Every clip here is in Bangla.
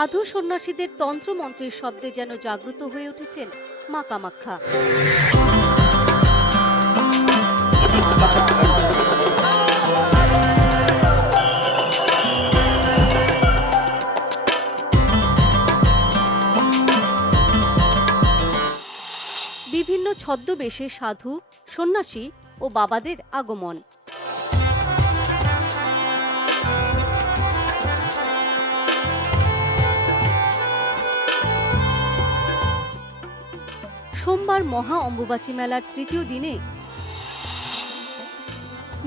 সাধু সন্ন্যাসীদের তন্ত্রমন্ত্রের শব্দে যেন জাগ্রত হয়ে উঠেছেন মা কামাখ্যা। বিভিন্ন ছদ্মবেশে সাধু, সন্ন্যাসী ও বাবাদের আগমন। সোমবার মহা অম্বুবাচী মেলার তৃতীয় দিনে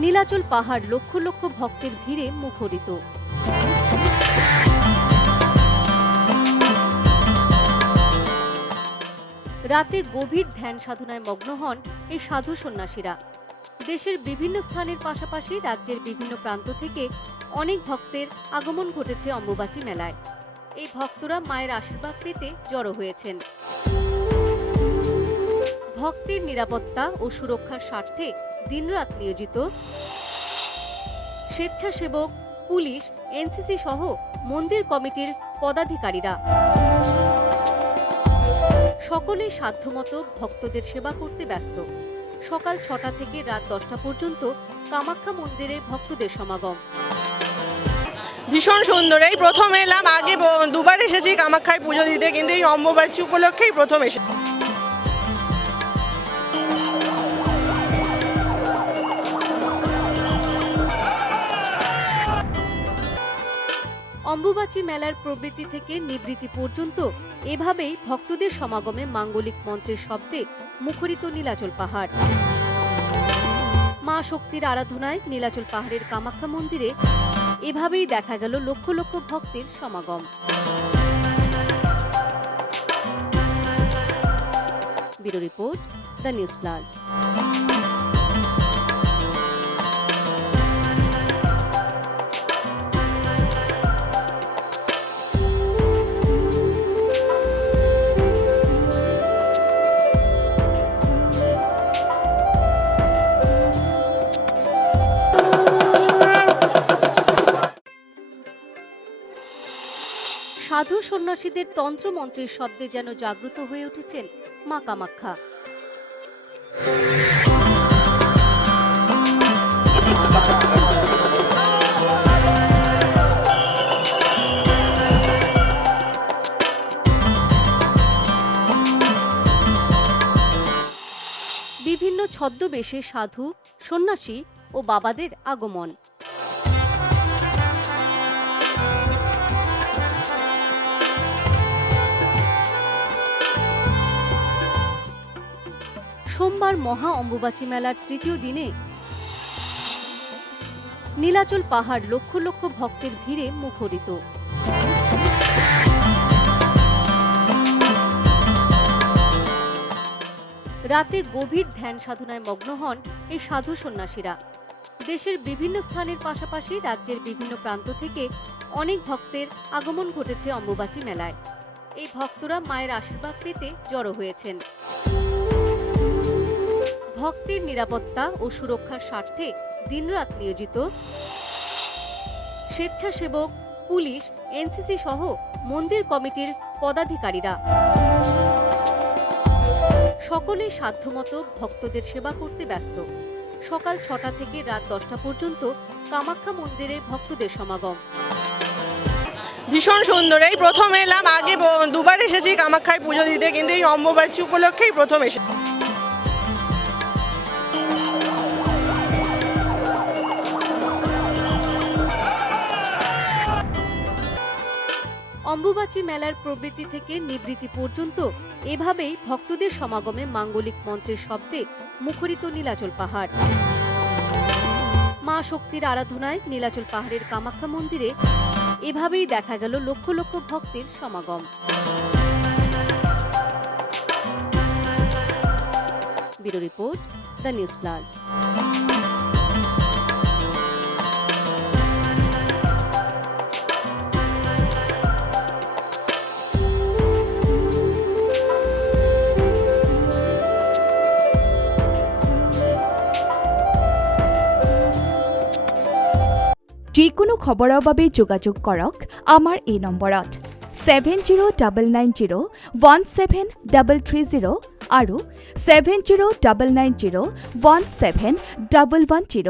নীলাচল পাহাড় লক্ষ লক্ষ ভক্তের ভিড়ে মুখরিত। রাতে গভীর ধ্যান সাধনায় মগ্ন হন এই সাধু সন্ন্যাসীরা। দেশের বিভিন্ন স্থানের পাশাপাশি রাজ্যের বিভিন্ন প্রান্ত থেকে অনেক ভক্তের আগমন ঘটেছে অম্বুবাচী মেলায়। এই ভক্তরা মায়ের আশীর্বাদ পেতে জড়ো হয়েছেন। ভক্তের নিরাপত্তা ও সুরক্ষার স্বার্থে দিনরাত নিয়োজিত স্বেচ্ছাসেবক, পুলিশ, এনসিসি সহ মন্দির কমিটির পদাধিকারীরা। সকলেই সাধ্যমতো ভক্তদের সেবা করতে ব্যস্ত। সকাল ছটা থেকে রাত দশটা পর্যন্ত কামাখ্যা মন্দিরে ভক্তদের সমাগম। ভীষণ সুন্দর। এই প্রথম এলাম, আগে দুবার এসেছি কামাখ্যায় পুজো দিতে, কিন্তু এই অম্বুবাচী উপলক্ষেই প্রথম এসে অম্বুবাচী মেলার প্রবৃত্তি থেকে নিবৃত্তি পর্যন্ত এভাবেই ভক্তদের সমাগমে মাঙ্গলিক মন্ত্রের শব্দে মুখরিত নীলাচল পাহাড়। মা শক্তির আরাধনায় নীলাচল পাহাড়ের কামাখ্যা মন্দিরে এভাবেই দেখা গেল লক্ষ লক্ষ ভক্তের সমাগম। Bureau report the news plus. সাধু সন্ন্যাসীদের তন্ত্রমন্ত্রের শব্দে যেন জাগ্রত হয়ে উঠেছেন মা কামাখ্যা। বিভিন্ন ছদ্মবেশে সাধু, সন্ন্যাসী ও বাবাদের আগমন। সোমবার মহা অম্বুবাচী মেলার তৃতীয় দিনে নীলাচল পাহাড় লক্ষ লক্ষ ভক্তের ভিড়ে মুখরিত। রাতে গভীর ধ্যান সাধনায় মগ্ন হন এই সাধু সন্ন্যাসীরা। দেশের বিভিন্ন স্থানের পাশাপাশি রাজ্যের বিভিন্ন প্রান্ত থেকে অনেক ভক্তের আগমন ঘটেছে অম্বুবাচী মেলায়। এই ভক্তরা মায়ের আশীর্বাদ পেতে জড়ো হয়েছেন। ভক্তের নিরাপত্তা ও সুরক্ষার স্বার্থে দিনরাত নিয়োজিত স্বেচ্ছাসেবক, পুলিশ, এনসিসি সহ মন্দির কমিটির পদাধিকারীরা। সকলেই সাধ্যমতো ভক্তদের সেবা করতে ব্যস্ত। সকাল ছটা থেকে রাত দশটা পর্যন্ত কামাখ্যা মন্দিরে ভক্তদের সমাগম। ভীষণ সুন্দর। এই প্রথম এলাম, আগে দুবার এসেছি কামাখ্যায় পুজো দিতে, কিন্তু এই অম্বুবাচী উপলক্ষেই প্রথম এসে অম্বুবাচী মেলার প্রবৃত্তি থেকে নিবৃত্তি পর্যন্ত এভাবেই ভক্তদের সমাগমে মাঙ্গলিক মন্ত্রের শব্দে মুখরিত নীলাচল পাহাড়। মা শক্তির আরাধনায় নীলাচল পাহাড়ের কামাখ্যা মন্দিরে এভাবেই দেখা গেল লক্ষ লক্ষ ভক্তের সমাগম। Bureau report the news plus. যিকোনো খবৰৰ বাবে যোগাযোগ কৰক আমাৰ এই নম্বৰত। Seven zero' double nine zero' one seven double three zero' আৰু seven zero' double nine zero' one seven double one zero'